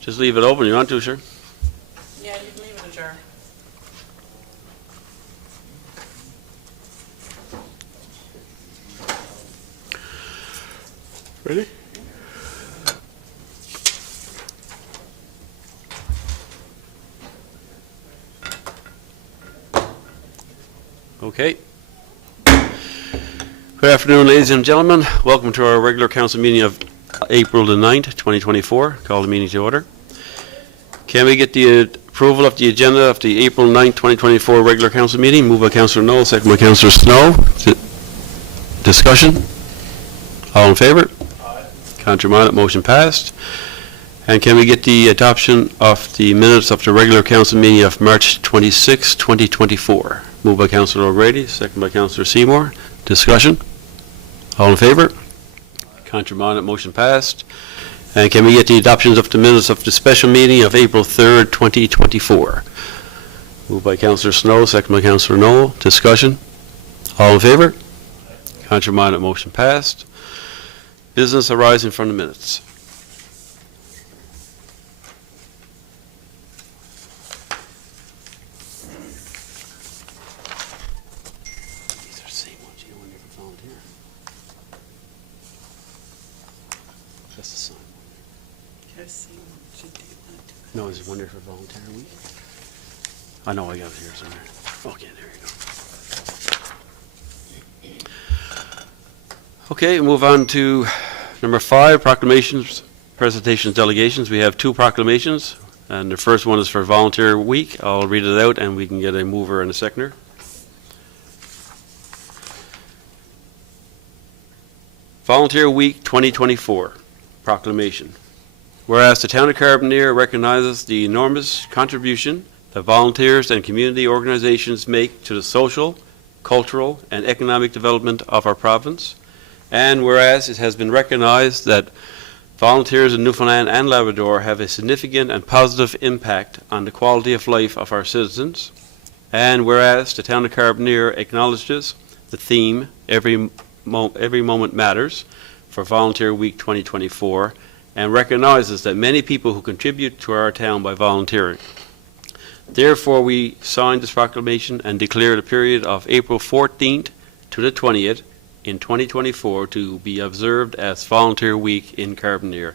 Just leave it open. You want to, sir? Yeah, you can leave it ajar. Ready? Okay. Good afternoon, ladies and gentlemen. Welcome to our regular council meeting of April the 9th, 2024. Call the meeting to order. Can we get the approval of the agenda of the April 9th, 2024 regular council meeting? Moved by Councillor Knoll, second by Councillor Snow. Discussion? All in favor? Aye. Contrary minded, motion passed. And can we get the adoption of the minutes of the regular council meeting of March 26, 2024? Moved by Councillor O'Grady, second by Councillor Seymour. Discussion? All in favor? Contrary minded, motion passed. And can we get the adoptions of the minutes of the special meeting of April 3rd, 2024? Moved by Councillor Snow, second by Councillor Knoll. Discussion? All in favor? Contrary minded, motion passed. Business arising from the minutes. These are the same ones you don't ever volunteer. That's the sign. Yes, you should do want to. No, is it one there for volunteer week? I know I got it here somewhere. Okay, there you go. Okay, move on to number 5, proclamations, presentations, delegations. We have 2 proclamations, and the first one is for Volunteer Week. I'll read it out, and we can get a mover and a seconder. Volunteer Week 2024 proclamation. Whereas the town of Carbonear recognizes the enormous contribution that volunteers and community organizations make to the social, cultural, and economic development of our province, and whereas it has been recognized that volunteers in Newfoundland and Labrador have a significant and positive impact on the quality of life of our citizens, and whereas the town of Carbonear acknowledges the theme, Every Moment Matters, for Volunteer Week 2024, and recognizes that many people who contribute to our town by volunteering. Therefore, we signed this proclamation and declare the period of April 14th to the 20th in 2024 to be observed as Volunteer Week in Carbonear,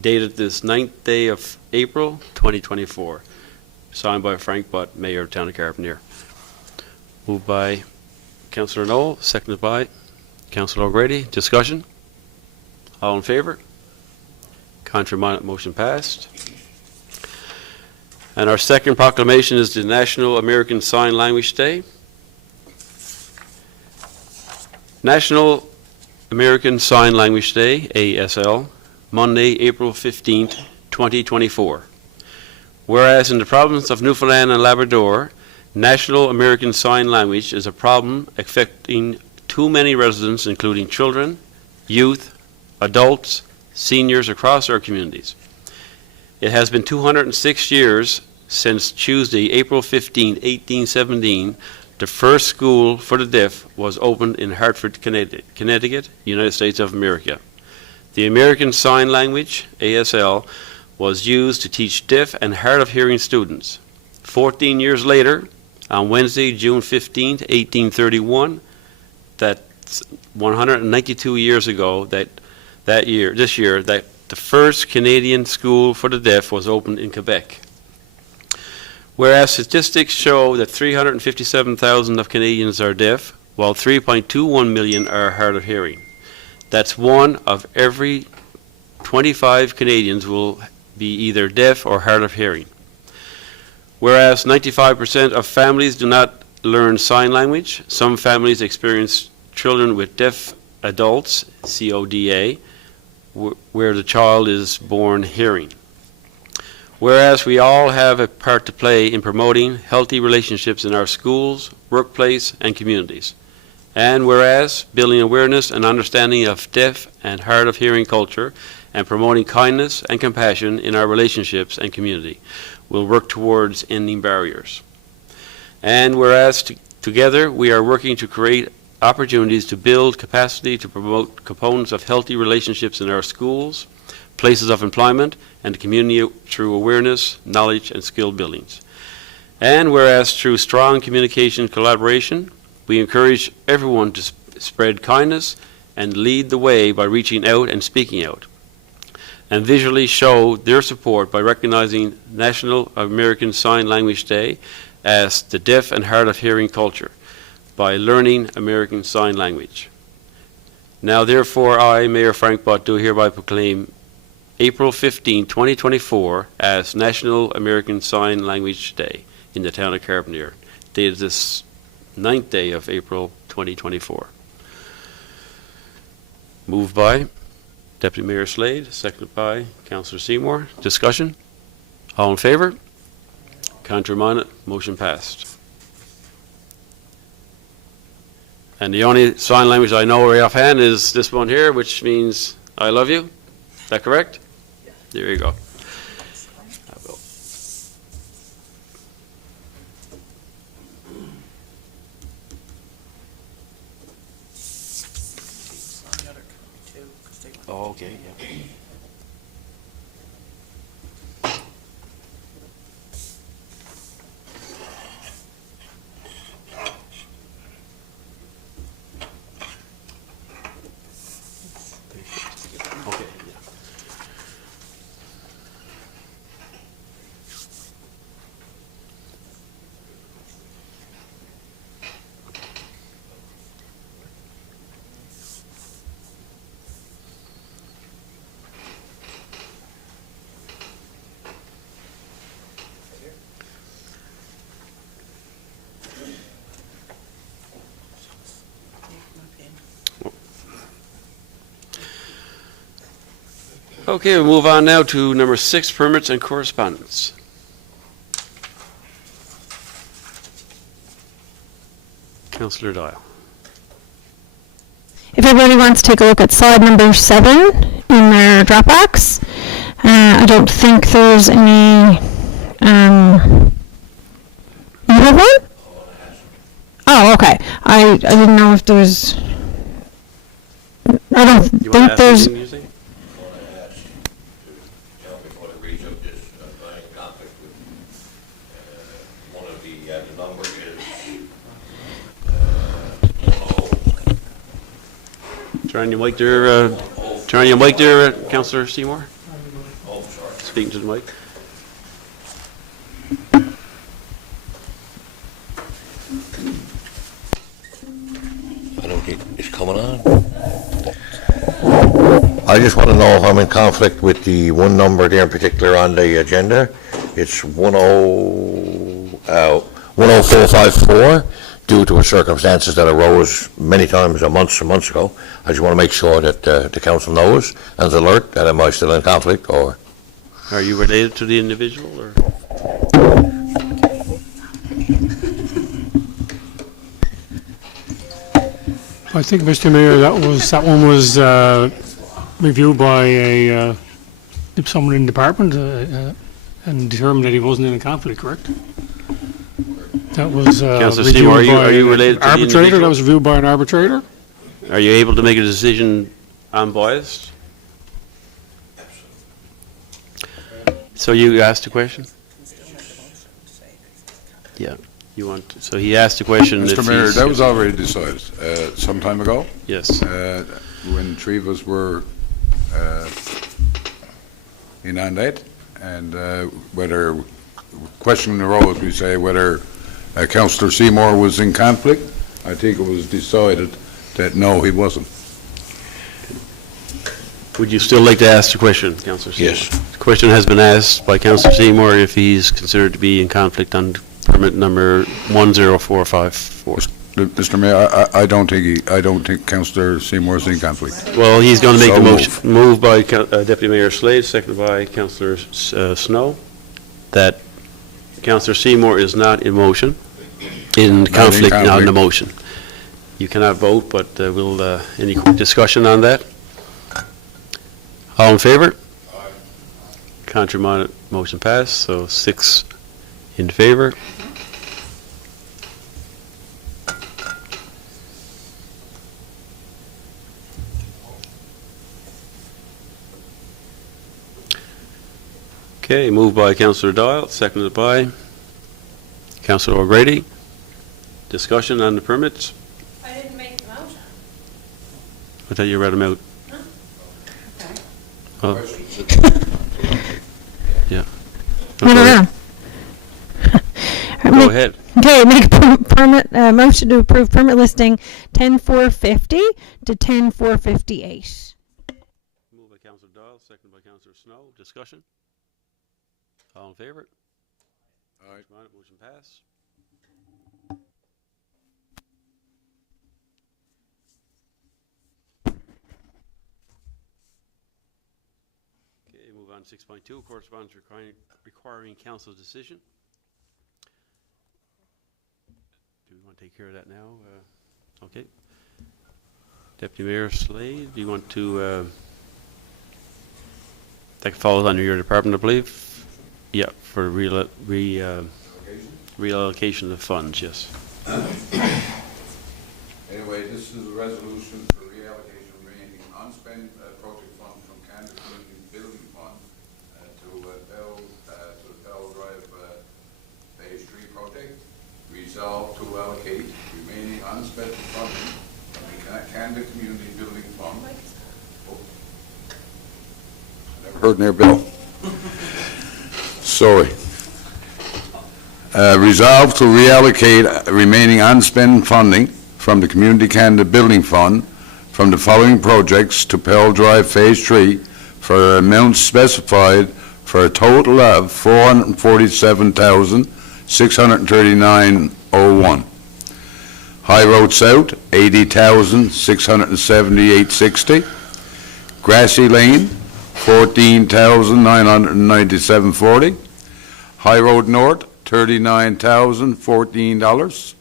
dated this 9th day of April 2024. Signed by Frank Butt, Mayor of Town of Carbonear. Moved by Councillor Knoll, seconded by Councillor O'Grady. Discussion? All in favor? Contrary minded, motion passed. And our second proclamation is the National American Sign Language Day. National American Sign Language Day, ASL, Monday, April 15th, 2024. Whereas in the province of Newfoundland and Labrador, National American Sign Language is a problem affecting too many residents, including children, youth, adults, seniors across our communities. It has been 206 years since Tuesday, April 15, 1817, the first school for the deaf was opened in Hartford, Connecticut, United States of America. The American Sign Language, ASL, was used to teach deaf and hard of hearing students. 14 years later, on Wednesday, June 15, 1831, that's 192 years ago, this year, that the first Canadian school for the deaf was opened in Quebec. Whereas statistics show that 357,000 of Canadians are deaf, while 3.21 million are hard of hearing. That's 1 of every 25 Canadians will be either deaf or hard of hearing. Whereas 95% of families do not learn sign language, some families experience children with deaf adults, CODA, where the child is born hearing. Whereas we all have a part to play in promoting healthy relationships in our schools, workplace, and communities. And whereas building awareness and understanding of deaf and hard of hearing culture and promoting kindness and compassion in our relationships and community will work towards ending barriers. And whereas together we are working to create opportunities to build capacity to promote components of healthy relationships in our schools, places of employment, and the community through awareness, knowledge, and skill buildings. And whereas through strong communication and collaboration, we encourage everyone to spread kindness and lead the way by reaching out and speaking out, and visually show their support by recognizing National American Sign Language Day as the deaf and hard of hearing culture by learning American Sign Language. Now therefore I, Mayor Frank Butt, do hereby proclaim April 15, 2024 as National American Sign Language Day in the town of Carbonear, dated this 9th day of April 2024. Moved by Deputy Mayor Slade, seconded by Councillor Seymour. Discussion? All in favor? Contrary minded? Motion passed. And the only sign language I know right offhand is this one here, which means I love you. Is that correct? Yeah. There you go. I will. On the other copy too, 'cause they want- Oh, okay, yeah. Okay, yeah. my pen. Okay, we'll move on now to number 6, permits and correspondence. Councillor Dial. If everybody wants to take a look at slide number 7 in their Dropbox, I don't think there's any, you have one? Oh, okay. I didn't know if there was, I don't You want to think ask there's, anything, you say? Before the reach of this, I'm in conflict with, one of the number is, Turn on your mic there, Councillor Seymour. oh, sorry. Speaking to the mic. I don't think it's coming on. I just want to know if I'm in conflict with the one number there in particular on the agenda. It's 10454, due to circumstances that arose many times, months and months ago. I just want to make sure that the council knows and is alert that am I still in conflict, or? Are you related to the individual, or? I think, Mr. Mayor, that one was reviewed by someone in the department and determined that he wasn't in a conflict, correct? That was Councillor reviewed Seymour, by are you an related to the arbitrator. That individual? was reviewed by an arbitrator. Are you able to make a decision unbiased? So you asked a question? Yeah, you want, so he asked a question. if Mr. Mayor, he's- that was already decided some time ago, Yes, when three of us were inundated, and whether, question arose, we say whether Councillor Seymour was in conflict. I think it was decided that no, he wasn't. would you still like to ask the question, Councillor Seymour? Yes. The question has been asked by Councillor Seymour if he's considered to be in conflict on permit number 10454. Mr. Mayor, I don't think Councillor Seymour is in conflict. Well, he's going to make So the motion. Moved by Deputy Mayor Slade, seconded by Councillor Snow, that Councillor Seymour is not in motion, in conflict on the conflict. motion. You cannot vote, but we'll, any quick discussion on that? All in favor? Contrary minded, motion passed, so 6 in favor. Okay, moved by Councillor Doyle, seconded by Councillor O'Grady. Discussion on the permits. I didn't make them out. I thought you read them out. Okay. Oh, yeah. No, no, no. Go ahead. Okay, make a permit, motion to approve permit listing 10450 to 10458. Moved by Councillor Doyle, seconded by Councillor Snow. Discussion? All in favor? Aye. Motion passed. Okay, move on to 6.2, correspondence requiring council's decision. Do we want to take care of that now? Okay. Deputy Mayor Slade, do you want to, that follows under your department, I believe? Yeah, for reallocation of funds, yes. Anyway, this is a resolution for reallocation of remaining unspent project funds from Canada Community Building Fund to the Bell Drive Phase 3 project. Resolved to allocate remaining unspent funding from the Canada Community Building Fund. I never heard near Bill. Sorry. Resolved to reallocate remaining unspent funding from the Community Canada Building Fund from the following projects to Pell Drive Phase 3 for amounts specified for a total of $447,639.01. High Road South, $80,678.60. Grassy Lane, $14,997.40. High Road North, $39,014.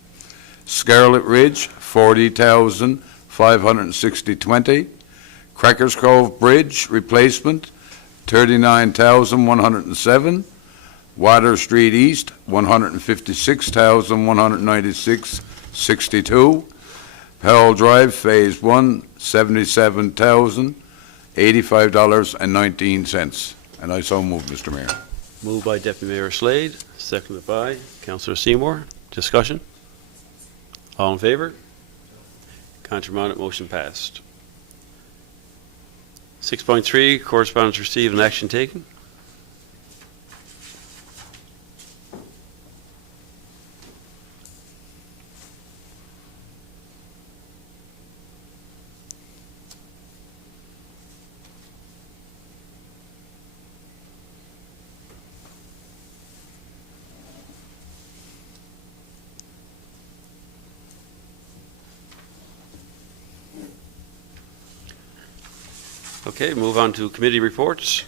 Scarlet Ridge, $40,560.20. Crackers Cove Bridge Replacement, $39,107. Water Street East, $156,196.62. Powell Drive Phase 1, $77,085.19. And I so move, Mr. Mayor. Moved by Deputy Mayor Slade, seconded by Councillor Seymour. Discussion? All in favor? Contrary minded, motion passed. 6.3, correspondence received and action taken. Okay, move on to committee reports,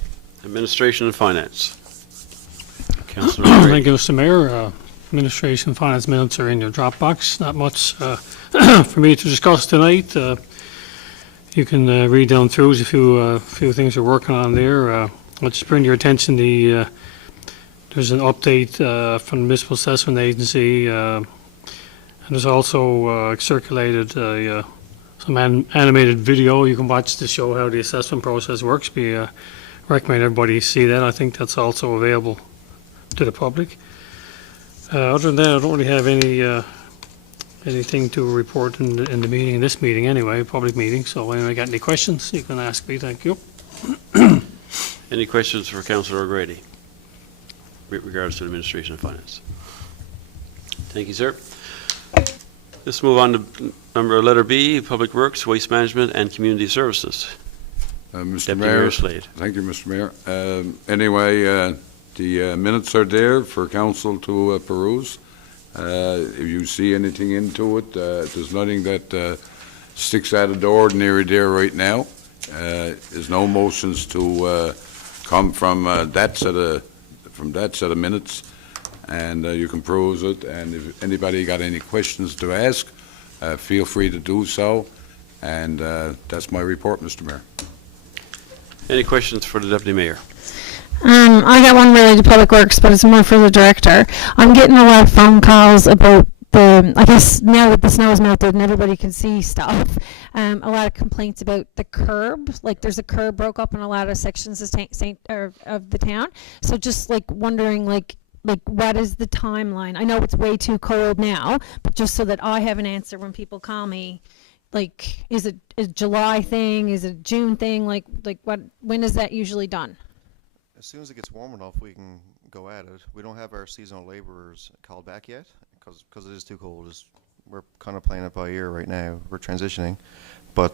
administration and finance. Councillor Thank O'Grady. you, Mr. Mayor. Administration and finance minutes are in your Dropbox. Not much for me to discuss tonight. You can read down through. There's a few things we're working on there. I'll just bring to your attention there's an update from the Municipal Assessment Agency, and there's also circulated some animated video you can watch to show how the assessment process works. We recommend everybody see that. I think that's also available to the public. Other than that, I don't really have anything to report in the meeting, in this meeting anyway, public meeting. So anybody got any questions, you can ask me. Thank you. Any questions for Councillor O'Grady with regards to administration and finance? Thank you, sir. Let's move on to letter B, Public Works, Waste Management, and Community Services. Mr. Deputy Mayor. Mayor Slade. Thank you, Mr. Mayor. Anyway, the minutes are there for council to peruse. If you see anything into it, there's nothing that sticks out of the ordinary there right now. There's no motions to come from that set of minutes, and you can peruse it. And if anybody got any questions to ask, feel free to do so. And that's my report, Mr. Mayor. Any questions for the Deputy Mayor? I got one related to Public Works, but it's more for the director. I'm getting a lot of phone calls about I guess now that the snow is melted and everybody can see stuff, a lot of complaints about the curb. Like there's a curb broke up in a lot of sections of of the town. So just like wondering, like what is the timeline? I know it's way too cold now, but just so that I have an answer when people call me, like is it a July thing? Is it a June thing? Like when is that usually done? As soon as it gets warm enough, we can go at it. We don't have our seasonal laborers called back yet because it is too cold. We're kind of playing it by ear right now. We're transitioning. But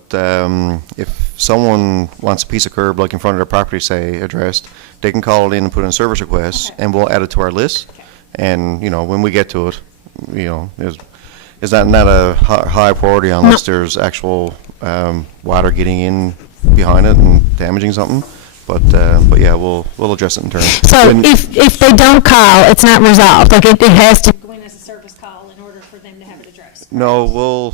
if someone wants a piece of curb, like in front of their property, say, addressed, they can call it in and put in a service request, Okay. and we'll add it to our list. Okay. And, when we get to it, is that not a high priority unless there's actual water getting in behind it and damaging something? But yeah, we'll address it in turn. So When- if they don't call, it's not resolved. Like it has to go in as a service call in order for them to have it addressed. No,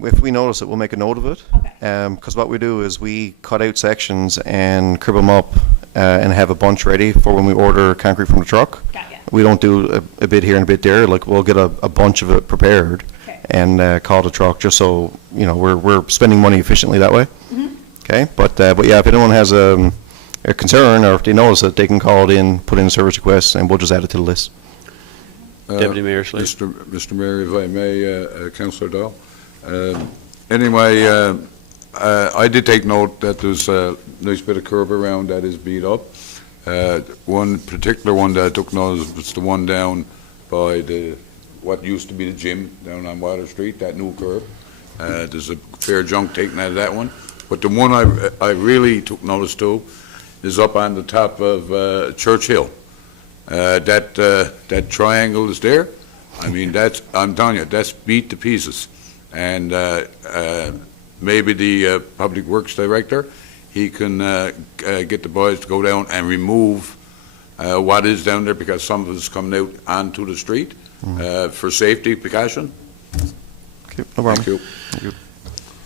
if we notice it, we'll make a note of it. Okay. Because what we do is we cut out sections and crib them up and have a bunch ready for when we order concrete from the truck. Got ya. We don't do a bit here and a bit there. Like we'll get a bunch of it prepared Okay. and call the truck just so we're spending money efficiently that way. Mm-hmm. Okay, but yeah, if anyone has a concern or if they notice it, they can call it in, put in a service request, and we'll just add it to the list. Deputy Mayor Slade. Mr. Mayor, if I may, Councillor Dahl. Anyway, I did take note that there's a nice bit of curb around that is beat up. One particular one that I took notice was the one down by what used to be the gym down on Water Street, that new curb. There's a fair chunk taken out of that one. But the one I really took notice to is up on the top of Church Hill. That triangle is there. I mean, I'm telling you, that's beat to pieces. And maybe the Public Works Director, he can get the boys to go down and remove what is down there because some of it's coming out onto the street for safety precaution. Okay, no problem. Thank you.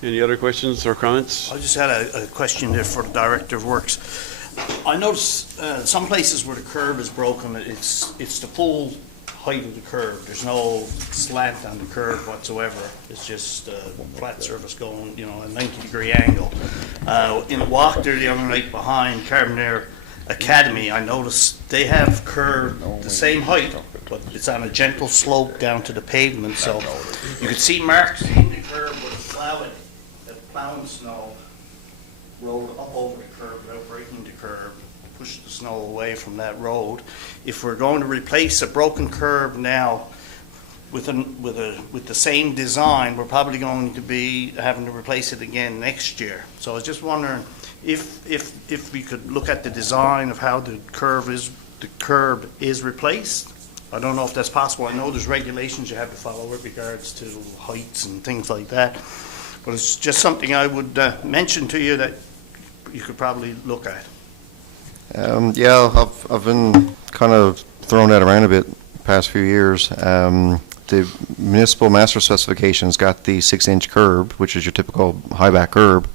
Any other questions or comments? I just had a question there for the Director of Works. I notice some places where the curb is broken, it's the full height of the curb. There's no slant on the curb whatsoever. It's just a flat surface going, a 90-degree angle. In Wachter, the other night behind Carbonear Academy, I noticed they have curb the same height, but it's on a gentle slope down to the pavement, so you could see marks in the curb with plowing snow rolled up over the curb without breaking the curb, push the snow away from that road. If we're going to replace a broken curb now with the same design, we're probably going to be having to replace it again next year. So I was just wondering if we could look at the design of how the curb is replaced. I don't know if that's possible. I know there's regulations you have to follow with regards to heights and things like that. But it's just something I would mention to you that you could probably look at. Yeah, I've been kind of throwing that around a bit the past few years. The municipal master specifications got the 6-inch curb, which is your typical high back curb.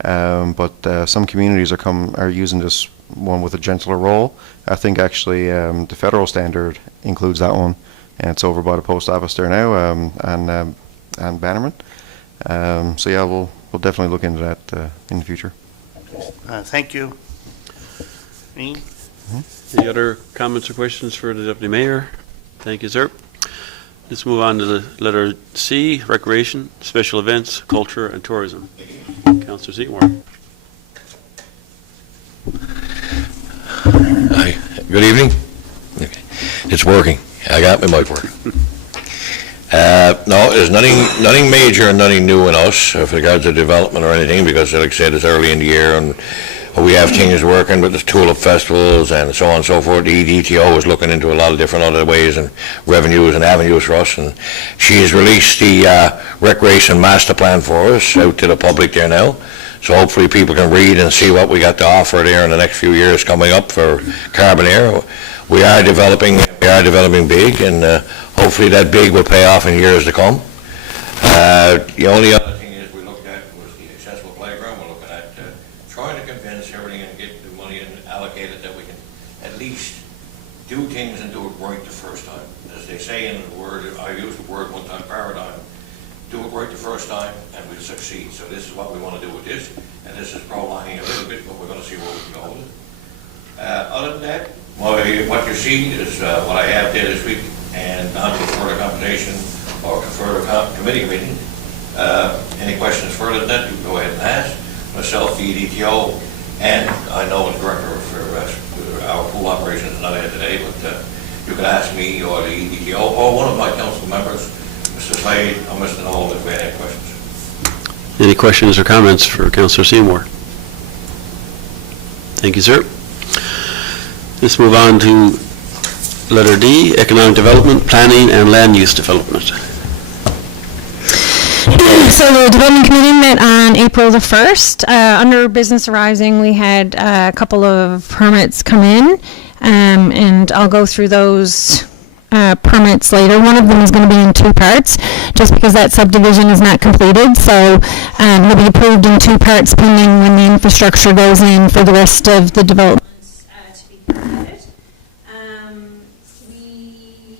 But some communities are using this one with a gentler roll. I think actually the federal standard includes that one, and it's over by the post office there now, and Bannerman. So yeah, we'll definitely look into that in the future. Thank you. Ian? Any other comments or questions for the Deputy Mayor? Thank you, sir. Let's move on to the letter C, Recreation, Special Events, Culture, and Tourism. Councillor Seymour. Hi, good evening. Okay. It's working. I got my mic working. No, there's nothing major and nothing new in us with regards to development or anything, because like I said, it's early in the year and we have things working with the tulip festivals and so on and so forth. The EDTO is looking into a lot of different other ways and revenues and avenues for us, and she has released the recreation master plan for us out to the public there now. So hopefully people can read and see what we got to offer there in the next few years coming up for Carbonear. We are developing big, and hopefully that big will pay off in years to come. The only other thing is we looked at was the accessible playground. We're looking at trying to convince everything and get the money and allocate it that we can at least do things and do it right the first time. As they say in the word, I used the word one time, paradigm, do it right the first time and we'll succeed. So this is what we want to do with this, and this is prolonging a little bit, but we're going to see where we can go with it. Other than that, what you see is what I have there this week, and on to further conversation or further committee meeting. Any questions further than that, you can go ahead and ask. Myself, the EDTO, and I know the director for our pool operations is not here today, but you can ask me or the EDTO or one of my council members, Mr. Slade or Mr. Knoll, if we have any questions. Any questions or comments for Councillor Seymour? Thank you, sir. Let's move on to letter D, economic development, planning, and land use development. So the Development Committee met on April the 1st. Under business arising, we had a couple of permits come in, and I'll go through those permits later. One of them is going to be in two parts, just because that subdivision is not completed. So it'll be approved in two parts pending when the infrastructure goes in for the rest of the development to be permitted. We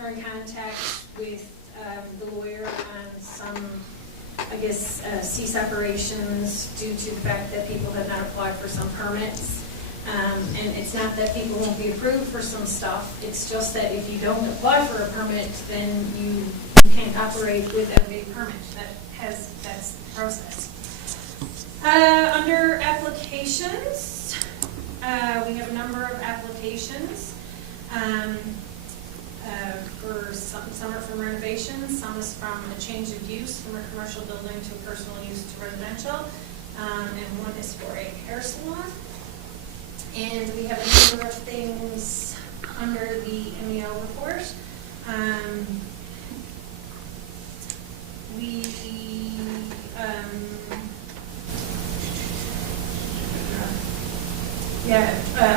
are in contact with the lawyer on some, I guess, cease operations due to the fact that people have not applied for some permits. And it's not that people won't be approved for some stuff, it's just that if you don't apply for a permit, then you can't operate without a permit. That's the process. Under applications, we have a number of applications. For some are from renovations, some is from a change of use from a commercial building to a personal use to residential, and one is for a hair salon. And we have a number of things under the MEO report.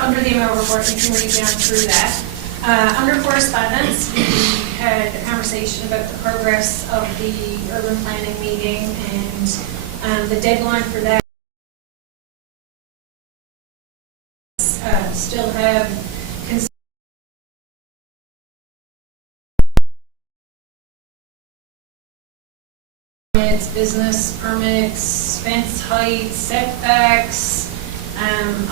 Under the MEO report, you can read down through that. Under correspondence, we had a conversation about the progress of the urban planning meeting, and the deadline for that still have permits, business permits, fence heights, setbacks,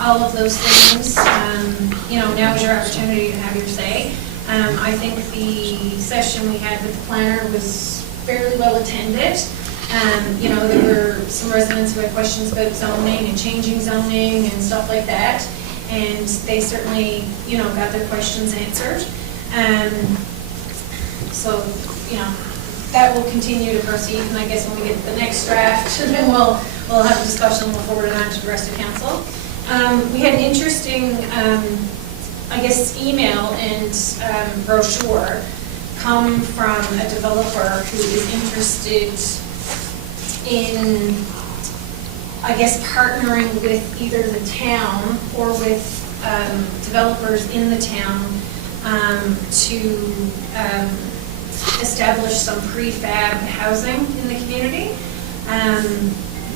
all of those things. Now is your opportunity to have your say. I think the session we had with the planner was fairly well attended. There were some residents who had questions about zoning and changing zoning and stuff like that. And they certainly, got their questions answered. So, that will continue to proceed. And I guess when we get to the next draft, then we'll have a discussion, we'll forward it on to the rest of council. We had an interesting, email and brochure come from a developer who is interested in partnering with either the town or with developers in the town to establish some prefab housing in the community.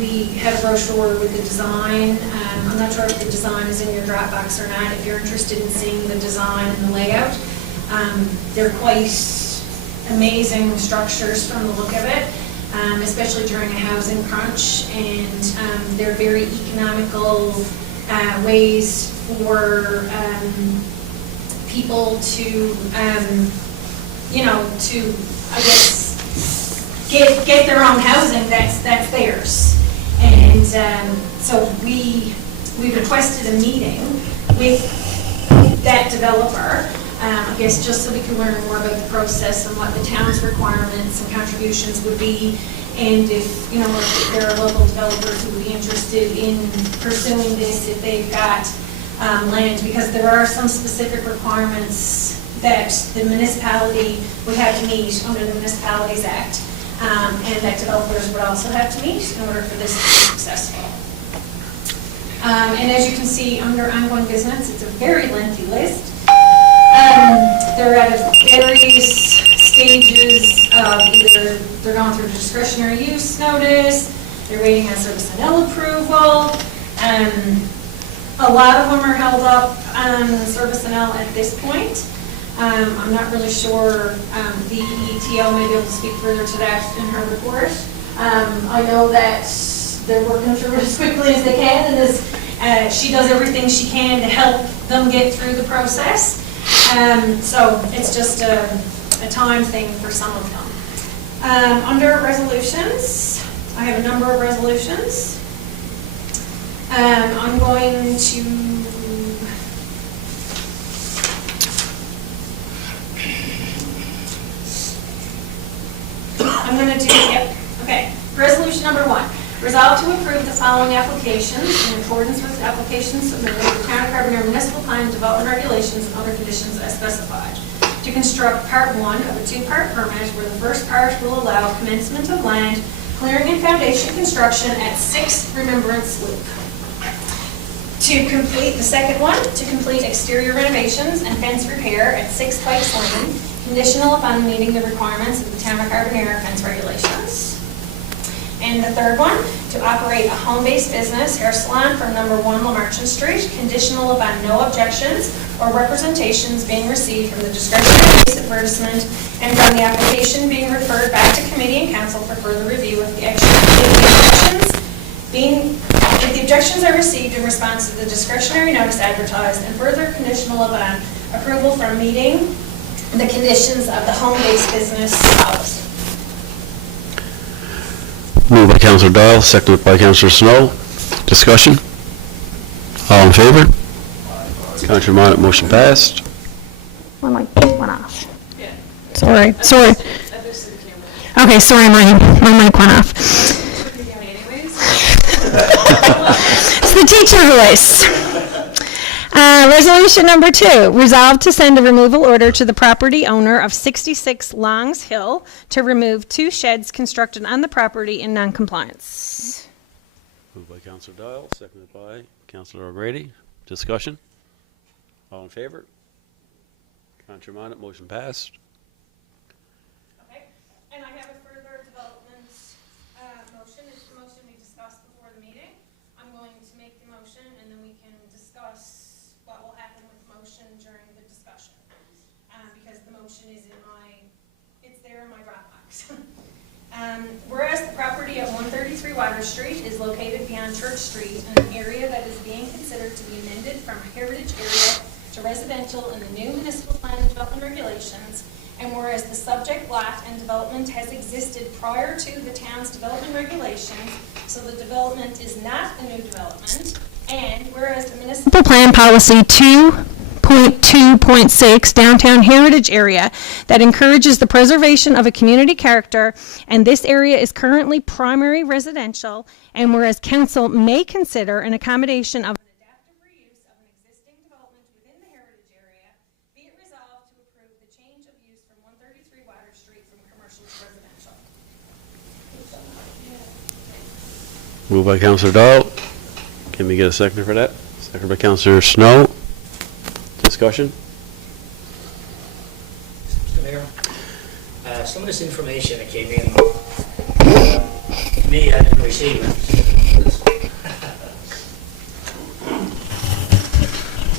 We had a brochure with the design. I'm not sure if the design is in your Dropbox or not. If you're interested in seeing the design and the layout, they're quite amazing structures from the look of it. Especially during a housing crunch, and they're very economical ways for people to, get their own housing that's theirs. And so we requested a meeting with that developer. Just so we can learn more about the process and what the town's requirements and contributions would be, and if there are local developers who would be interested in pursuing this if they've got land, because there are some specific requirements that the municipality would have to meet under the Municipalities Act, and that developers would also have to meet in order for this to be successful. And as you can see under ongoing business, it's a very lengthy list. They're at various stages of either they're going through discretionary use notice, they're waiting on service and L approval. A lot of them are held up on Service-NL at this point. I'm not really sure, the ETO may be able to speak further to that in her report. I know that they're working through it as quickly as they can, and she does everything she can to help them get through the process. So it's just a time thing for some of them. Under resolutions, I have a number of resolutions. I'm going to okay. Resolution number 1. Resolve to approve the following applications in accordance with applications submitted to the Town of Carbonear Municipal Plan Development Regulations and other conditions as specified. To construct Part 1 of a 2-part permit where the first part will allow commencement of land, clearing and foundation construction at 6 Remembrance Loop. To complete the second one, to complete exterior renovations and fence repair at 6 Pikes Lane, conditional upon meeting the requirements of the Town of Carbonear fence regulations. And the third one, to operate a home-based business hair salon from number 1 Lamarchant Street, conditional upon no objections or representations being received from the discretionary advertisement and from the application being referred back to committee and council for further review of the if the objections are received in response to the discretionary notice advertised, and further conditional upon approval from meeting the conditions of the home-based business policy. Moved by Councillor Doyle, seconded by Councillor Snow. Discussion? All in favor? Councillor Monaghan, motion passed. One went off. Sorry. Okay, sorry, my mic went off. It's the teacher voice. Resolution number 2, resolve to send a removal order to the property owner of 66 Longs Hill to remove 2 sheds constructed on the property in noncompliance. Moved by Councillor Doyle, seconded by Councillor O'Grady. Discussion? All in favor? Councillor Monaghan, motion passed. Okay, and I have a further development motion. It's the motion we discussed before the meeting. I'm going to make the motion, and then we can discuss what will happen with the motion during the discussion. Because the motion is it's there in my Dropbox. Whereas the property of 133 Water Street is located beyond Church Street in an area that is being considered to be amended from a heritage area to residential in the new municipal plan and development regulations, and whereas the subject lot and development has existed prior to the town's development regulations, so the development is not a new development, and whereas the municipal plan policy 2.2.6 downtown heritage area that encourages the preservation of a community character, and this area is currently primary residential, and whereas council may consider an accommodation of Moved by Councillor Doyle. Can we get a seconder for that? Second by Councillor Snow. Discussion? Mr. Mayor, some of this information that came in, me, I didn't receive it.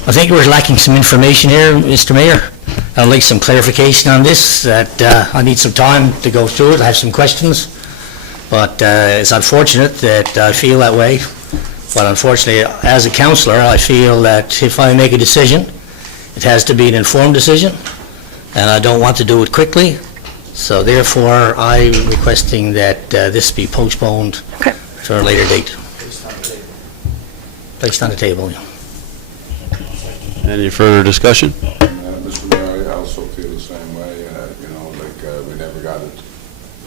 I think we're lacking some information here, Mr. Mayor. I'd like some clarification on this, that I need some time to go through it. I have some questions. But it's unfortunate that I feel that way. But unfortunately, as a councillor, I feel that if I make a decision, it has to be an informed decision, and I don't want to do it quickly. So therefore, I'm requesting that this be postponed for a later date. Placed on the table. Yeah. Any further discussion? Mr. Mayor, I also feel the same way,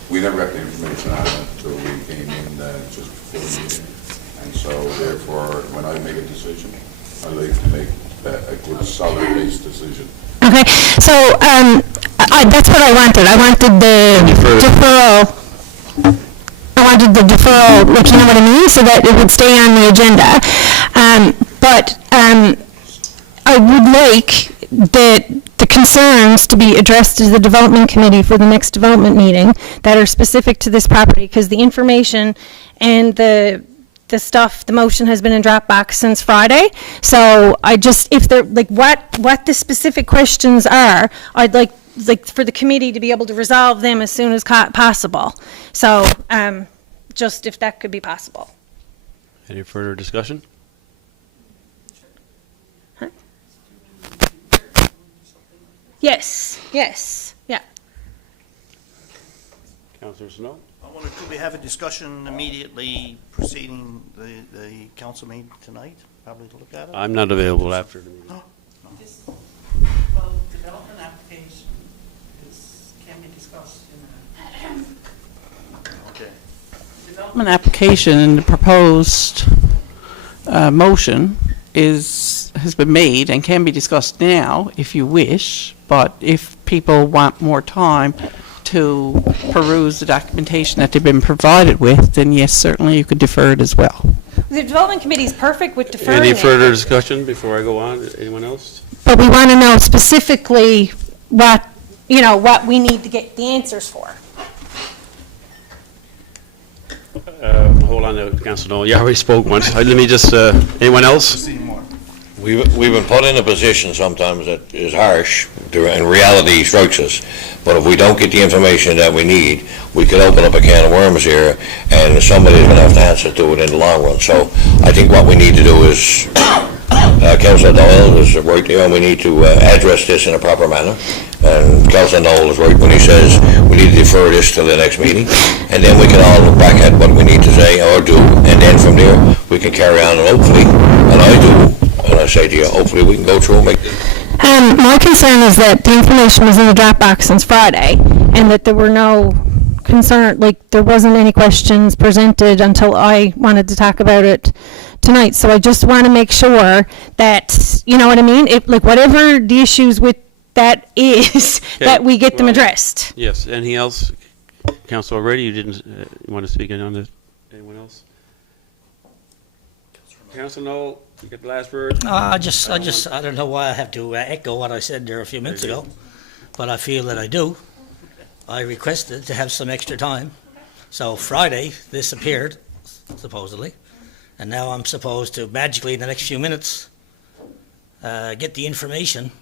we never got the information on it until we came in just before the meeting. And so therefore, when I make a decision, I like to make a good solid-based decision. Okay, so that's what I wanted. I wanted the deferral. I wanted the deferral, like, you know what I mean, so that it would stay on the agenda. But I would like the concerns to be addressed to the development committee for the next development meeting that are specific to this property, because the information and the the stuff, the motion has been in Dropbox since Friday. So I just, if they're, like, what the specific questions are, I'd like for the committee to be able to resolve them as soon as possible. So, just if that could be possible. Any further discussion? Yes, yes, yeah. Councillor Snow? I wonder, could we have a discussion immediately preceding the council meeting tonight? Probably to look at it? I'm not available after the meeting. This, well, development application can be discussed in Okay. development application and the proposed motion has been made and can be discussed now if you wish, but if people want more time to peruse the documentation that they've been provided with, then yes, certainly you could defer it as well. The development committee is perfect with deferring Any it, further discussion before I go on? Anyone else? but we want to know specifically what we need to get the answers for. Hold on there, Councillor Noel. You already spoke once. Let me just, anyone else? We've been put in a position sometimes that is harsh, and reality strikes us. But if we don't get the information that we need, we could open up a can of worms here, and somebody's going to have to answer to it in the long run. So I think what we need to do is, Councillor Noel is right there, and we need to address this in a proper manner. And Councillor Noel is right when he says we need to defer this to the next meeting, and then we can all look back at what we need to say or do, and then from there, we can carry on, and hopefully, and I do, and I say to you, hopefully we can go through and make this. My concern is that the information was in the Dropbox since Friday, and that there were no there wasn't any questions presented until I wanted to talk about it tonight. So I just want to make sure that, you know what I mean? Whatever the issues with that is, that we get them addressed. Yes. Anything else? Councillor O'Grady, you didn't want to speak in on this? Anyone else? Councillor Noel, you get the last word? I don't know why I have to echo what I said there a few minutes ago, but I feel that I do. I requested to have some extra time. So Friday, this appeared, supposedly, and now I'm supposed to magically in the next few minutes get the information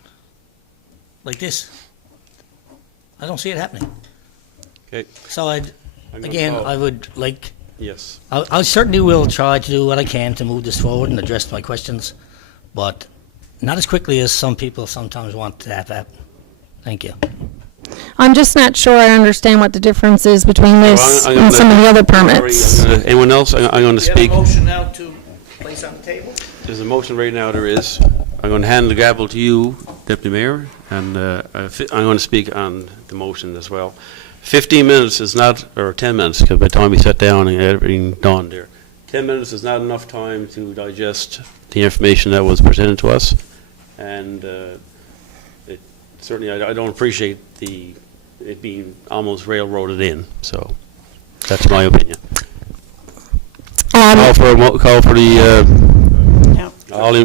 like this. I don't see it happening. Okay. So I would like, Yes. I certainly will try to do what I can to move this forward and address my questions, but not as quickly as some people sometimes want to have happen. Thank you. I'm just not sure I understand what the difference is between this and some of the other permits. Anyone else? I'm going to Do you speak. have a motion now to place on the table? There's a motion right now, there is. I'm going to hand the gavel to you, Deputy Mayor, and I'm going to speak on the motion as well. 15 minutes is not, or 10 minutes, because by the time we sat down and everything dawned there, 10 minutes is not enough time to digest the information that was presented to us, and certainly I don't appreciate it being almost railroaded in, so that's my opinion. Call for the,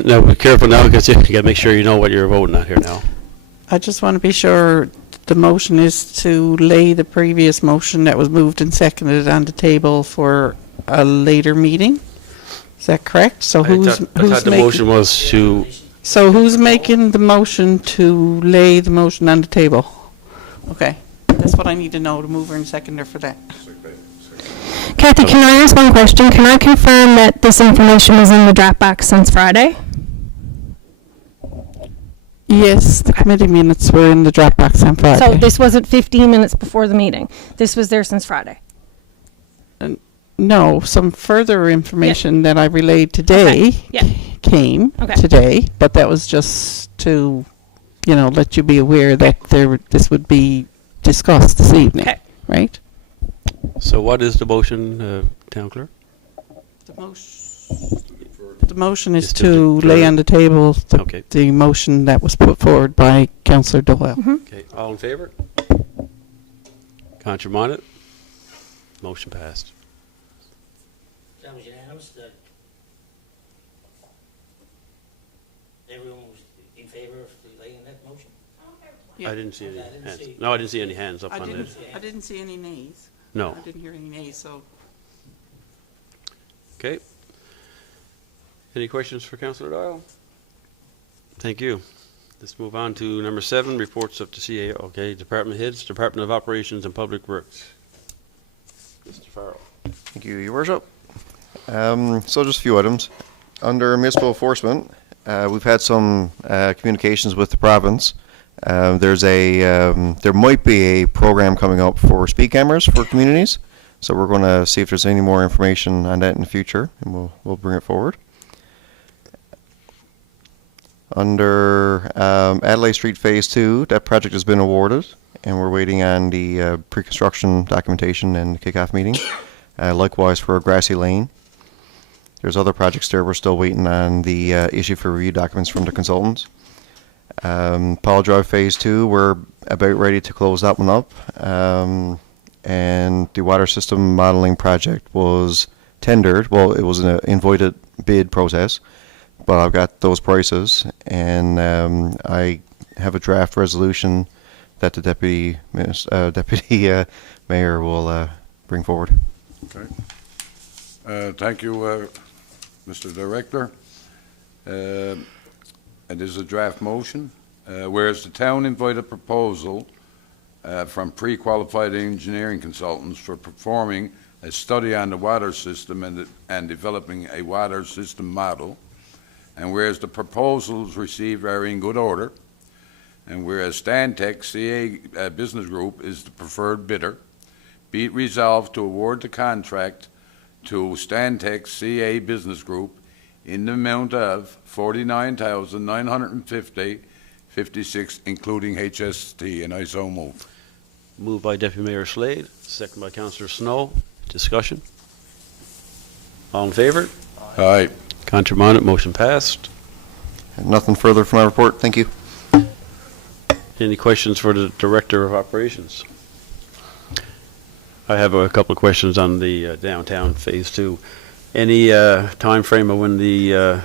now be careful now, because you got to make sure you know what you're voting on here now. I just want to be sure the motion is to lay the previous motion that was moved and seconded on the table for a later meeting. Is that correct? So I thought the motion was to, So who's making the motion to lay the motion on the table? Okay, that's what I need to know, the mover and seconder for that. Kathy, can I ask one question? Can I confirm that this information was in the Dropbox since Friday? Yes, the committee minutes were in the Dropbox on Friday. So this wasn't 15 minutes before the meeting. This was there since Friday. No, some further information that I relayed today Okay, yeah. came Okay. today, but that was just to, let you be aware that this would be discussed this evening, Okay. right? so what is the motion, Town Clerk? The motion is Is to to lay defer. on the table Okay. the motion that was put forward by Councillor Doyle. Okay, all in favor? Contrary minded? Motion passed. That was unanimous, that everyone was in favor of laying that motion? Yeah. I didn't see any I didn't hands. see- No, I didn't see any hands up I on didn't, this. I didn't see any nays. No. I didn't hear any nays, so. Okay, Any questions for Councillor Doyle? Thank you. Let's move on to number 7, reports of the CA. Okay, department heads, Department of Operations and Public Works. Mr. Farrell. Thank you, Your Worship. So just a few items. Under municipal enforcement, we've had some communications with the province. There might be a program coming up for speed cameras for communities. So we're going to see if there's any more information on that in the future, and we'll bring it forward. Under Adelaide Street Phase 2, that project has been awarded, and we're waiting on the pre-construction documentation and the kickoff meeting. Likewise for Grassy Lane. There's other projects there. We're still waiting on the issue for review documents from the consultants. Paul Drive Phase 2, we're about ready to close that one up. And the water system modeling project was tendered. Well, it was an invited bid process, but I've got those prices, and I have a draft resolution that the deputy mayor will bring forward. Okay. Thank you, Mr. Director. It is a draft motion. Whereas the town invited proposal from pre-qualified engineering consultants for performing a study on the water system and developing a water system model, and whereas the proposals received are in good order, and whereas Stantec CA Business Group is the preferred bidder, be it resolved to award the contract to Stantec CA Business Group in the amount of $49,950.56, including HST, and I so move. Moved by Deputy Mayor Slade, second by Councillor Snow. Discussion? All in favor? Aye. Contrary minded, motion passed. Nothing further from my report. Thank you. Any questions for the Director of Operations? I have a couple of questions on the downtown Phase 2. Any time frame of when the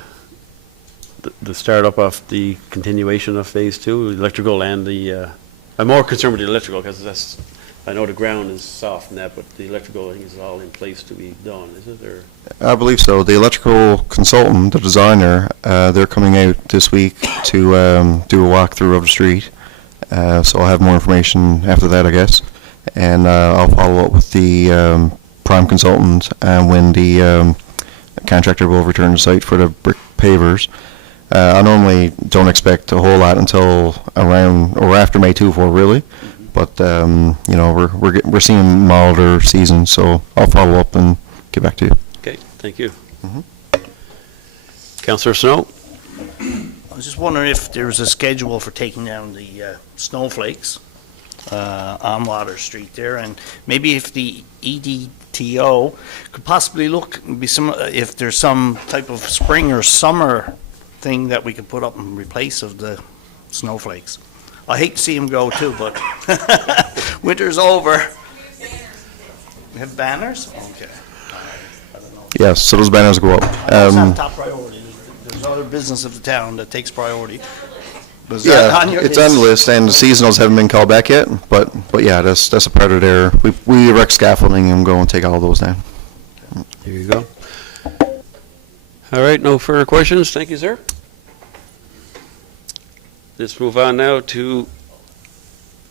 start up of the continuation of Phase 2, electrical and the... I'm more concerned with the electrical because that's... I know the ground is soft and that, but the electrical, I think, is all in place to be done, is it? Or? I believe so. The electrical consultant, the designer, they're coming out this week to do a walkthrough of the street. So I'll have more information after that, I guess. And I'll follow up with the prime consultant when the contractor will return to site for the brick pavers. I normally don't expect a whole lot until around or after May 2 really. But you know, we're seeing milder season, so I'll follow up and get back to you. Okay, thank you. Councillor Snow? I was just wondering if there was a schedule for taking down the snowflakes on Water Street there, and maybe if the EDTO could possibly look, if there's some type of spring or summer thing that we could put up in replace of the snowflakes. I hate to see them go too, but winter's over. We have banners? Okay. I don't know. Yes, so those banners go up. Those have top priority. There's other business of the town that takes priority. Was Yeah, that on your it's list? on the list, and the seasonals haven't been called back yet. But yeah, that's a part of their. We erect scaffolding and go and take all those down. Here you go. All right, no further questions. Thank you, sir. Let's move on now to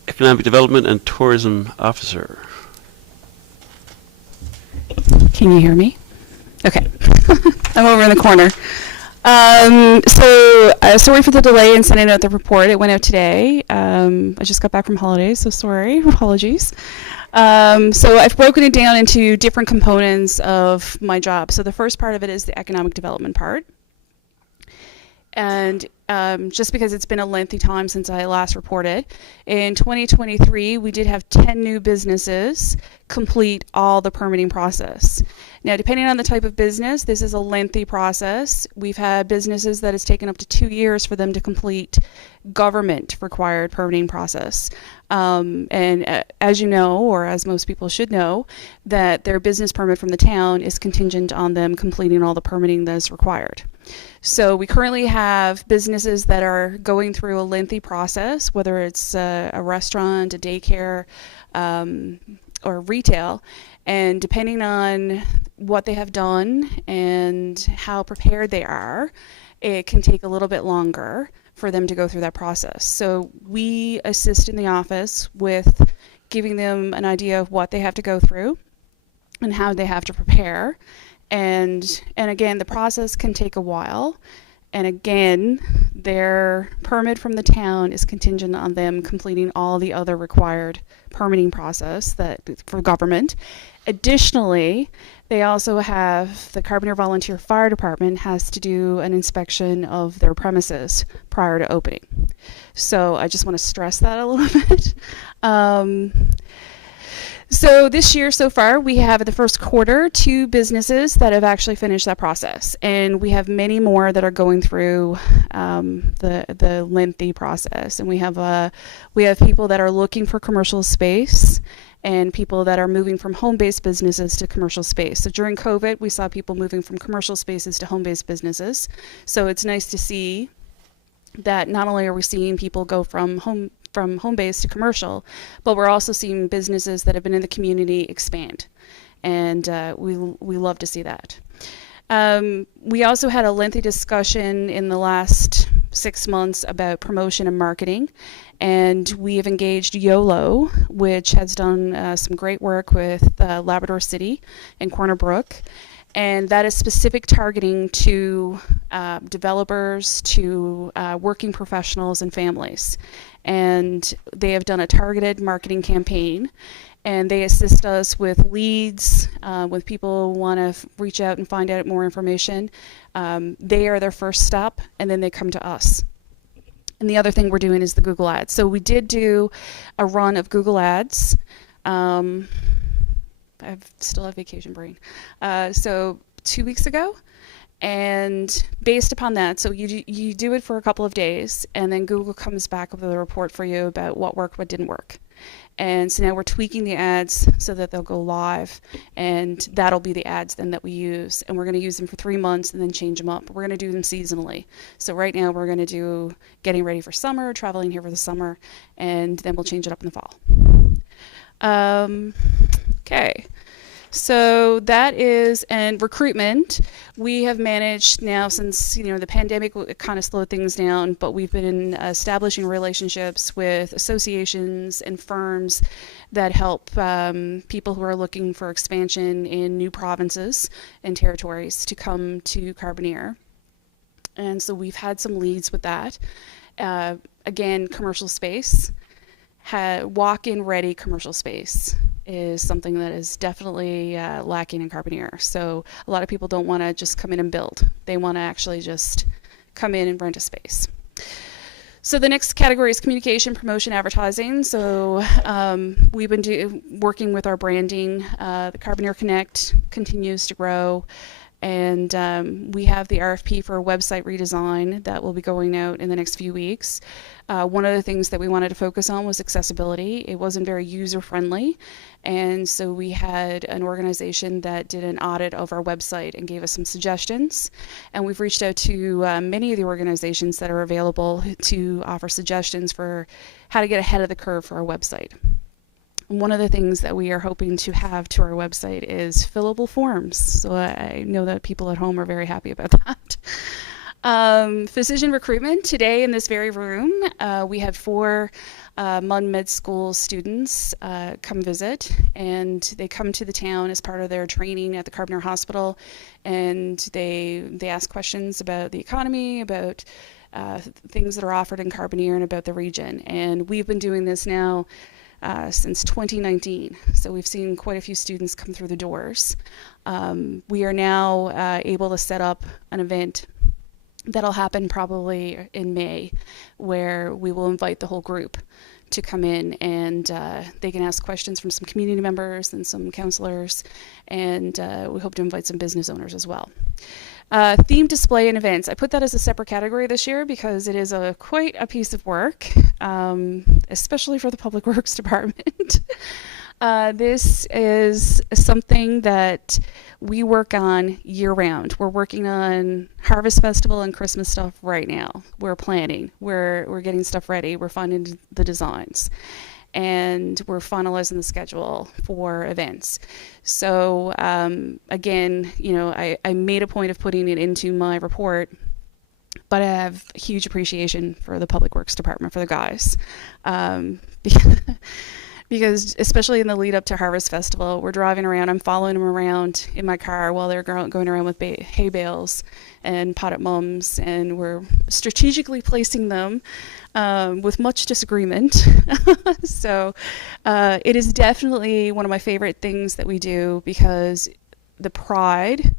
Economic Development and Tourism Officer. Can you hear me? Okay. I'm over in the corner. Sorry for the delay in sending out the report. It went out today. I just got back from holidays, so sorry. Apologies. So I've broken it down into different components of my job. So the first part of it is the economic development part. And just because it's been a lengthy time since I last reported, in 2023 we did have 10 new businesses complete all the permitting process. Now, depending on the type of business, this is a lengthy process. We've had businesses that it's taken up to 2 years for them to complete government required permitting process. As you know, or as most people should know, that their business permit from the town is contingent on them completing all the permitting that is required. So we currently have businesses that are going through a lengthy process, whether it's a restaurant, a daycare, or retail, And depending on what they have done and how prepared they are, it can take a little bit longer for them to go through that process. So we assist in the office with giving them an idea of what they have to go through and how they have to prepare. And again, the process can take a while. And again, their permit from the town is contingent on them completing all the other required permitting process that for government. Additionally, they also have the Carbonear Volunteer Fire Department has to do an inspection of their premises prior to opening. So I just want to stress that a little bit. So this year so far, we have at the first quarter 2 businesses that have actually finished that process, and we have many more that are going through the lengthy process. And we have people that are looking for commercial space, and people that are moving from home-based businesses to commercial space. So during COVID, we saw people moving from commercial spaces to home-based businesses. So it's nice to see that not only are we seeing people go from home-based to commercial, but we're also seeing businesses that have been in the community expand. And we love to see that. We also had a lengthy discussion in the last 6 months about promotion and marketing. And we have engaged YOLO, which has done some great work with Labrador City and Corner Brook. And that is specific targeting to developers, to working professionals and families. And they have done a targeted marketing campaign, and they assist us with leads, with people who want to reach out and find out more information. They are their first step, and then they come to us. And the other thing we're doing is the Google Ads. So we did do a run of Google Ads. I still have vacation brain. So 2 weeks ago, and based upon that, so you do it for a couple of days, and then Google comes back with a report for you about what worked, what didn't work. And so now we're tweaking the ads so that they'll go live, and that'll be the ads then that we use. And we're going to use them for 3 months and then change them up. We're going to do them seasonally. So right now we're going to do getting ready for summer, traveling here for the summer, and then we'll change it up in the fall. Okay. So that is, and recruitment, we have managed now since, the pandemic kind of slowed things down, but we've been establishing relationships with associations and firms that help people who are looking for expansion in new provinces and territories to come to Carbonear. And so we've had some leads with that. Again, commercial space, walk-in ready commercial space is something that is definitely lacking in Carbonear. So a lot of people don't want to just come in and build. They want to actually just come in and rent a space. So the next category is communication, promotion, advertising. So we've been working with our branding. The Carbonear Connect continues to grow. And we have the RFP for a website redesign that will be going out in the next few weeks. One of the things that we wanted to focus on was accessibility. It wasn't very user-friendly. And so we had an organization that did an audit of our website and gave us some suggestions. And we've reached out to many of the organizations that are available to offer suggestions for how to get ahead of the curve for our website. One of the things that we are hoping to have to our website is fillable forms. So I know that people at home are very happy about that. Physician recruitment. Today in this very room, we had 4 MUN Med School students come visit, and they come to the town as part of their training at the Carbonear Hospital, and they ask questions about the economy, about things that are offered in Carbonear and about the region. And we've been doing this now since 2019. So we've seen quite a few students come through the doors. We are now able to set up an event that'll happen probably in May, where we will invite the whole group to come in, and they can ask questions from some community members and some counselors, and we hope to invite some business owners as well. Theme display and events. I put that as a separate category this year because it is quite a piece of work, especially for the Public Works Department. This is something that we work on year-round. We're working on Harvest Festival and Christmas stuff right now. We're planning. We're getting stuff ready. We're finding the designs. and we're finalizing the schedule for events. So again, I made a point of putting it into my report, but I have huge appreciation for the Public Works Department, for the guys. Because especially in the lead up to Harvest Festival, we're driving around, I'm following them around in my car while they're going around with hay bales and potted mums, and we're strategically placing them with much disagreement. So it is definitely one of my favorite things that we do, because the pride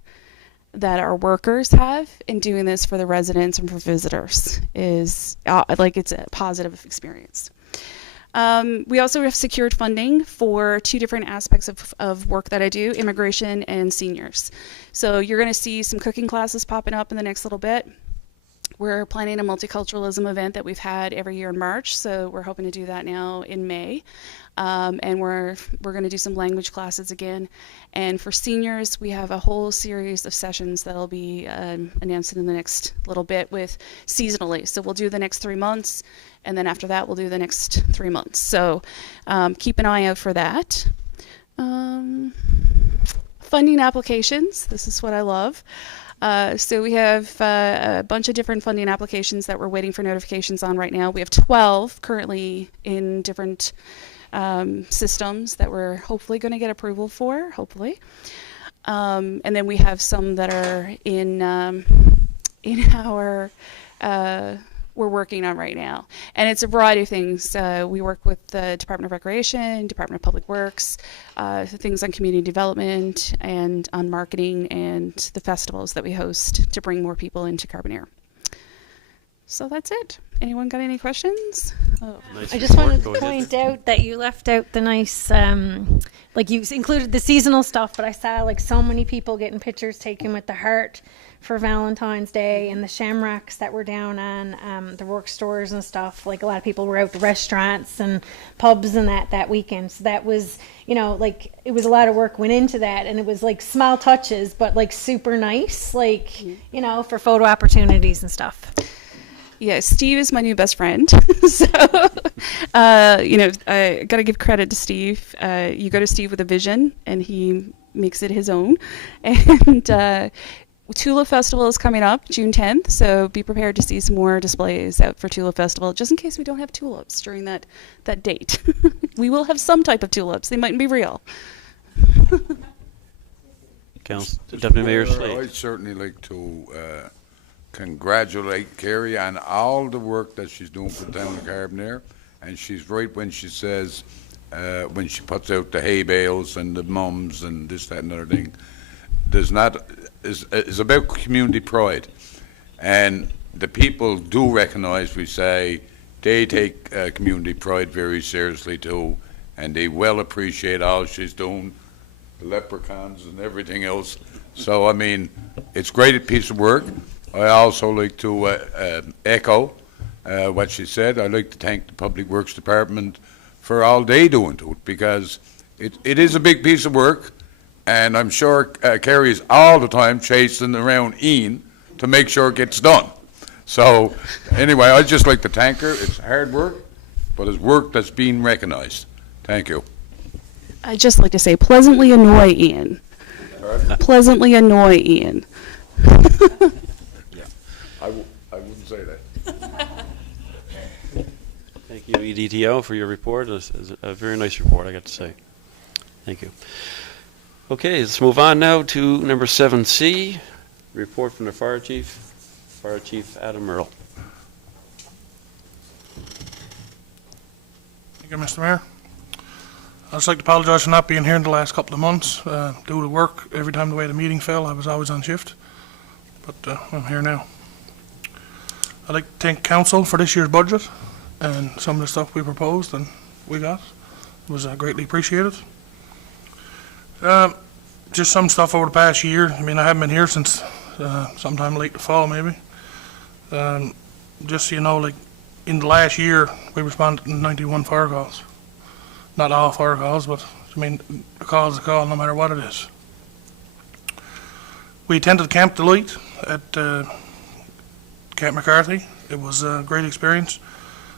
that our workers have in doing this for the residents and for visitors is it's a positive experience. We also have secured funding for 2 different aspects of work that I do: immigration and seniors. So you're going to see some cooking classes popping up in the next little bit. We're planning a multiculturalism event that we've had every year in March, so we're hoping to do that now in May. And we're going to do some language classes again. And for seniors, we have a whole series of sessions that'll be announced in the next little bit with seasonally. So we'll do the next 3 months, and then after that, we'll do the next 3 months. So keep an eye out for that. Funding applications, this is what I love. So we have a bunch of different funding applications that we're waiting for notifications on right now. We have 12 currently in different systems that we're hopefully going to get approval for, hopefully. And then we have some that are in our we're working on right now. And it's a variety of things. We work with the Department of Recreation, Department of Public Works, things on community development and on marketing and the festivals that we host to bring more people into Carbonear. So that's it. Anyone got any questions? Oh. Nice I just wanted report. to Go ahead. point out that you left out the nice, like you included the seasonal stuff, but I saw like so many people getting pictures taken with the heart for Valentine's Day, and the shamrocks that were down on the work stores and stuff. Like a lot of people were out to restaurants and pubs and that weekend. So that was, like it was a lot of work went into that, and it was like small touches, but like super nice, like, for photo opportunities and stuff. Yeah, Steve is my new best friend. So, I got to give credit to Steve. You go to Steve with a vision, and he makes it his own. And Tulip Festival is coming up June 10th, so be prepared to see some more displays out for Tulip Festival, just in case we don't have tulips during that date. We will have some type of tulips. They mightn't be real. Deputy Mayor Slade. I'd certainly like to congratulate Kerry on all the work that she's doing for the town of Carbonear, and she's right when she says, when she puts out the hay bales and the mums and this, that, and other thing, is about community pride, and the people do recognise, we say, they take community pride very seriously too, and they well appreciate all she's doing, the leprechauns and everything else. So I mean, it's a great piece of work. I also like to echo what she said. I'd like to thank the Public Works Department for all they doing to it, because it is a big piece of work, and I'm sure Kerry is all the time chasing around Ian to make sure it gets done. So anyway, I'd just like to thank her. It's hard work, but it's work that's being recognised. Thank you. I'd just like to say, pleasantly annoy Ian. Pleasantly annoy Ian. I wouldn't say that. Thank you, EDTO, for your report. It's a very nice report, I got to say. Thank you. Okay, let's move on now to number 7C, report from the Fire Chief Adam Merle. Thank you, Mr. Mayor. I'd just like to apologise for not being here in the last couple of months. Due to work, every time the way the meeting fell, I was always on shift. But I'm here now. I'd like to thank council for this year's budget and some of the stuff we proposed and we got. It was greatly appreciated. Just some stuff over the past year. I mean, I haven't been here since sometime late the fall, maybe. Just so you know, like in the last year, we responded to 91 fire calls. Not all fire calls, but I mean, a call is a call, no matter what it is. We attended Camp Delight at Camp McCarthy. It was a great experience.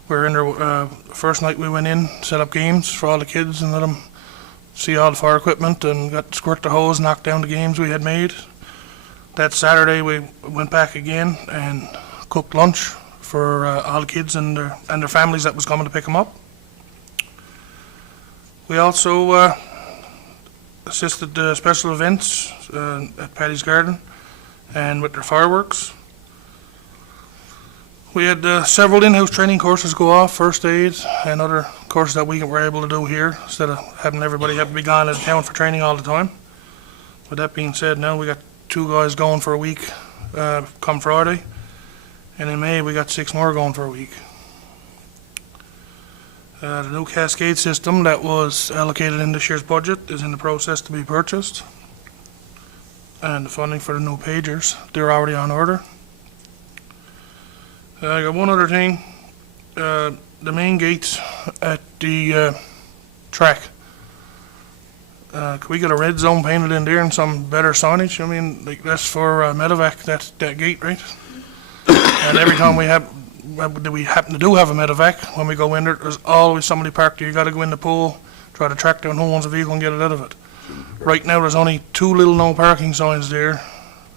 We're in there, first night we went in, set up games for all the kids and let them see all the fire equipment and got squirt the hose, knocked down the games we had made. That Saturday we went back again and cooked lunch for all the kids and their families that was coming to pick them up. We also assisted the special events at Paddy's Garden and with their fireworks. We had several in-house training courses go off, first aid and other courses that we were able to do here instead of having everybody have to be gone out of town for training all the time. With that being said, now we got 2 guys going for a week come Friday, and in May we got 6 more going for a week. The new Cascade system that was allocated in this year's budget is in the process to be purchased, and the funding for the new pagers, they're already on order. I got one other thing. The main gates at the track. Can we get a red zone painted in there and some better signage? I mean, like that's for medevac, that gate, right? And every time we happen to have a medevac, when we go in there, there's always somebody parked there. You got to go in the pool, try to track down who owns a vehicle and get it out of it. Right now, there's only 2 little no parking signs there.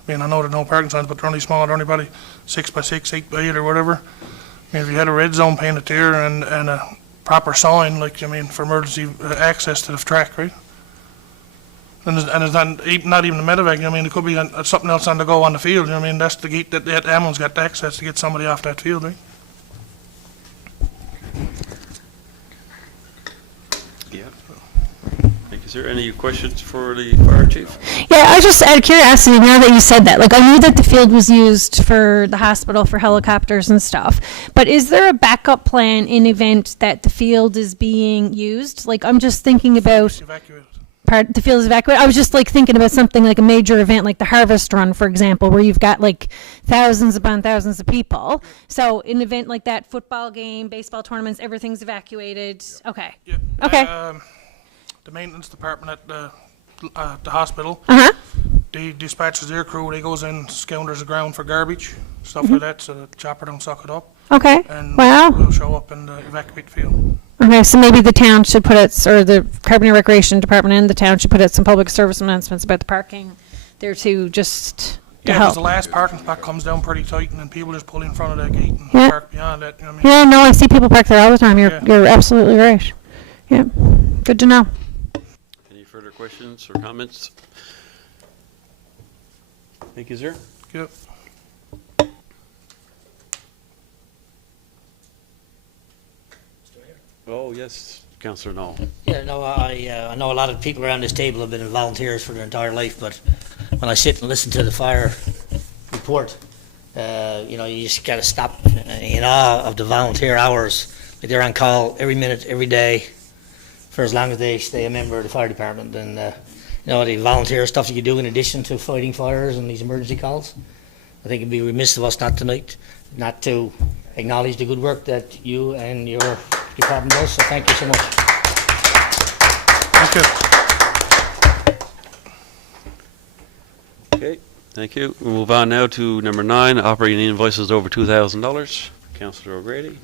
I mean, I know there's no parking signs, but they're only small. They're only probably 6 by 6, 8 by 8, or whatever. I mean, if you had a red zone painted there and a proper sign, like, I mean, for emergency access to the track, right? And it's not even a medevac. I mean, it could be something else on the go on the field. I mean, that's the gate that the ambulance got access to get somebody off that field, right? Yeah. Thank you, sir. Any questions for the fire chief? Yeah, I just, out of curiosity, now that you said that, like, I knew that the field was used for the hospital for helicopters and stuff, but is there a backup plan in event that the field is being used? Like, I'm just thinking about... Evacuated. The field is evacuated. I was just like thinking about something like a major event like the Harvest Run, for example, where you've got like thousands upon thousands of people. So an event like that, football game, baseball tournaments, everything's evacuated. Okay. Yeah. Okay. The maintenance department at the hospital, Uh-huh. they dispatches their crew. They goes in, scounders the ground for garbage, stuff like that, so the chopper don't suck it up. Okay. And Wow. we'll show up and evacuate the field. Okay, so maybe the town should put out, or the Carbonear Recreation Department and the town should put out some public service announcements about the parking there too, just to Yeah, because help. the last parking spot comes down pretty tight, and then people just pull in front of that gate and Yeah. park beyond that. You know what I mean? Yeah, no, I see people park there all the time. Yeah. You're absolutely right. Yeah, good to know. Any further questions or comments? Thank you, sir. Yep. Oh, yes, Councillor Knoll. Yeah, no, I know a lot of people around this table have been volunteers for their entire life, but when I sit and listen to the fire report, you know, you just got to stop in awe of the volunteer hours. Like they're on call every minute, every day, for as long as they stay a member of the fire department. And, you know, the volunteer stuff that you do in addition to fighting fires and these emergency calls, I think it'd be remiss of us not to acknowledge the good work that you and your department does, so thank you so much. Thank you. Okay, thank you. We'll move on now to number 9, operating invoices over $2,000. Councillor O'Grady.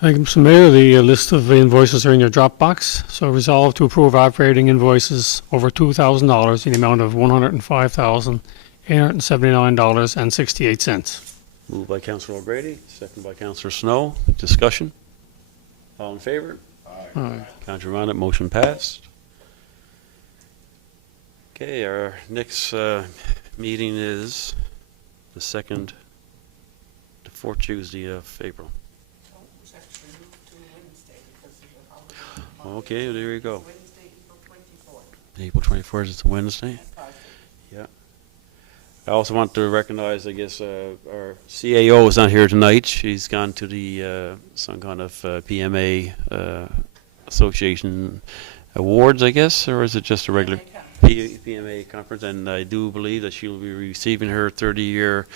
Thank you, Mr. Mayor. The list of invoices are in your Dropbox. So resolved to approve operating invoices over $2,000 in the amount of $105,879.68. Moved by Councillor O'Grady, second by Councillor Snow. Discussion? All in favor? Aye. Councillor Ronnet, motion passed. Okay, our next meeting is the 2nd to 4th Tuesday of April. Okay, there you go. April 24th is a Wednesday. Yeah. I also want to recognize, I guess, our CAO is not here tonight. She's gone to the some kind of PMA Association Awards, I guess, or is it just a regular PMA conference? And I do believe that she'll be receiving her 30-year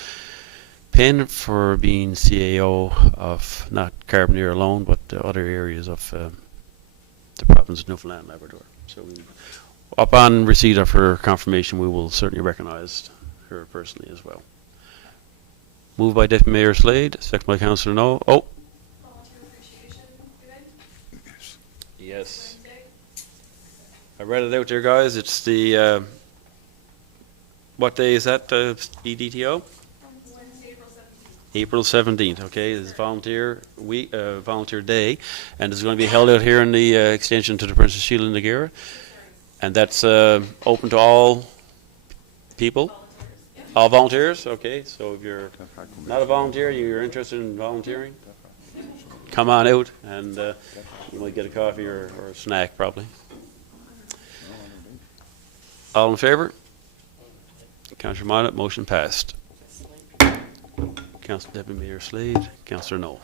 pin for being CAO of not Carbonear alone, but other areas of the province of Newfoundland and Labrador. So upon receipt of her confirmation, we will certainly recognize her personally as well. Moved by Deputy Mayor Slade, second by Councillor No. Oh. read it out there, guys. It's the, what day is that, EDTO? April 17th, okay, this is volunteer week, volunteer day, and it's going to be held out here in the extension to the Princess Sheila in Nagara, and that's open to all people? All volunteers, okay, so if you're not a volunteer, you're interested in volunteering, come on out, and you might get a coffee or a snack, probably. All in favor? Councillor Minot, motion passed. Councillor Deputy Mayor Slade, Councillor No.